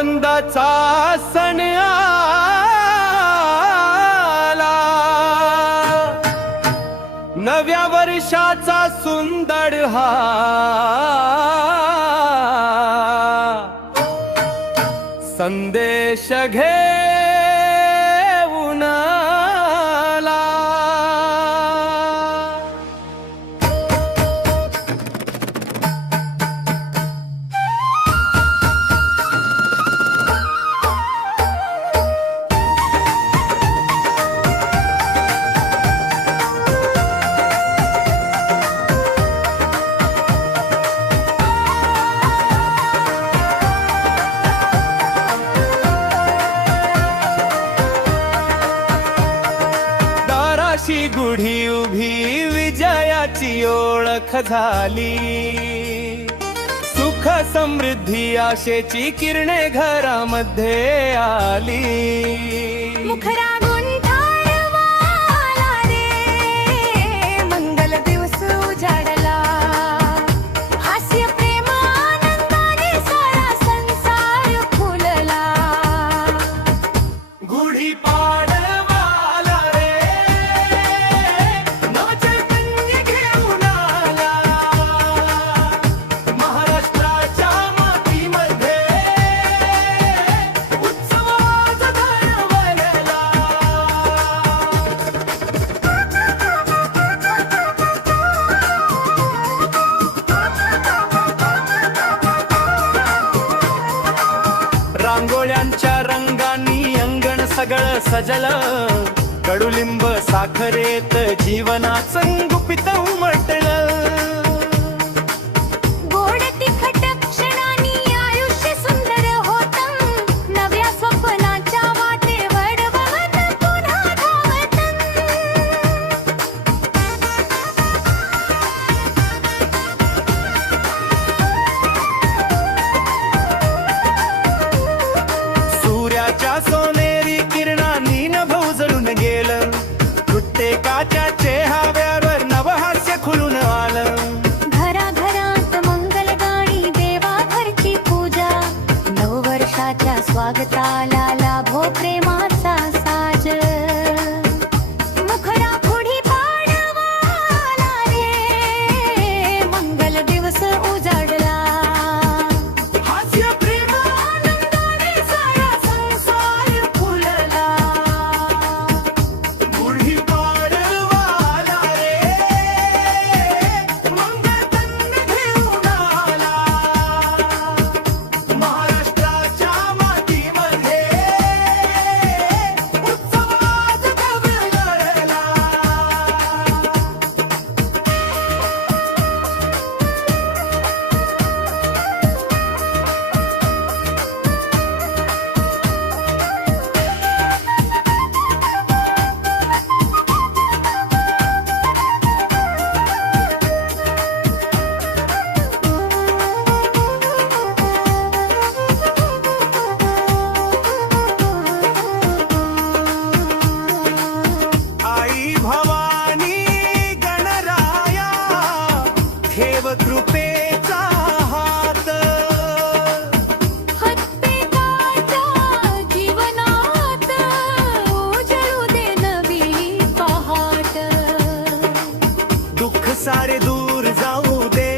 आनंदाचा सण आला, नव्या वर्षाचा सुंदर हा संदेश घेऊन आला. दाराशी गुढी उभी विजयाची ओळख झाली, सुख समृद्धी आशेची किरणे घरामध्ये आली. मुखरा गुंठाळवाला रे, मंगल दिवस उजाडला, हास्य प्रेम आनंदाने सारा संसार फुलला. गुढी पाडवाला रे, नवचैतन्य घेऊन आला, महाराष्ट्राच्या मातीमध्ये उत्सवाचा दरवळला. रांगोळ्यांच्या रंगांनी अंगण सगळं सजलं, कडुलिंब साखरेत जीवनाचं गुपित उमटलं. गोड तिखट क्षणांनी आयुष्य सुंदर होतं, नव्या स्वप्नाच्या वाटेवर वहन पुन्हा धावतं. सूर्याच्या सोनेरी किरणांनी नभ उजळून गेलं, प्रत्येकाच्या चेहऱ्यावर नवहास्य खुलून आलं. घराघरात मंगल गाणी, देवा घरची पूजा, नववर्षाच्या स्वागताला लाभो प्रेमाचा साज. मुखरा गुढी पाडवाला रे, मंगल दिवस उजाडला, हास्य प्रेम आनंदाने सारा संसार फुलला. गुढी पाडवाला रे, मंगलतन घेऊन आला, महाराष्ट्राच्या मातीमध्ये उत्सवाचा दरवळला. आई भवानी गणराया, ठेव कृपेचा हात, प्रत्येकाच्या जीवनात उजळू दे नवी पहाट. दुःख सारे दूर जाऊ दे,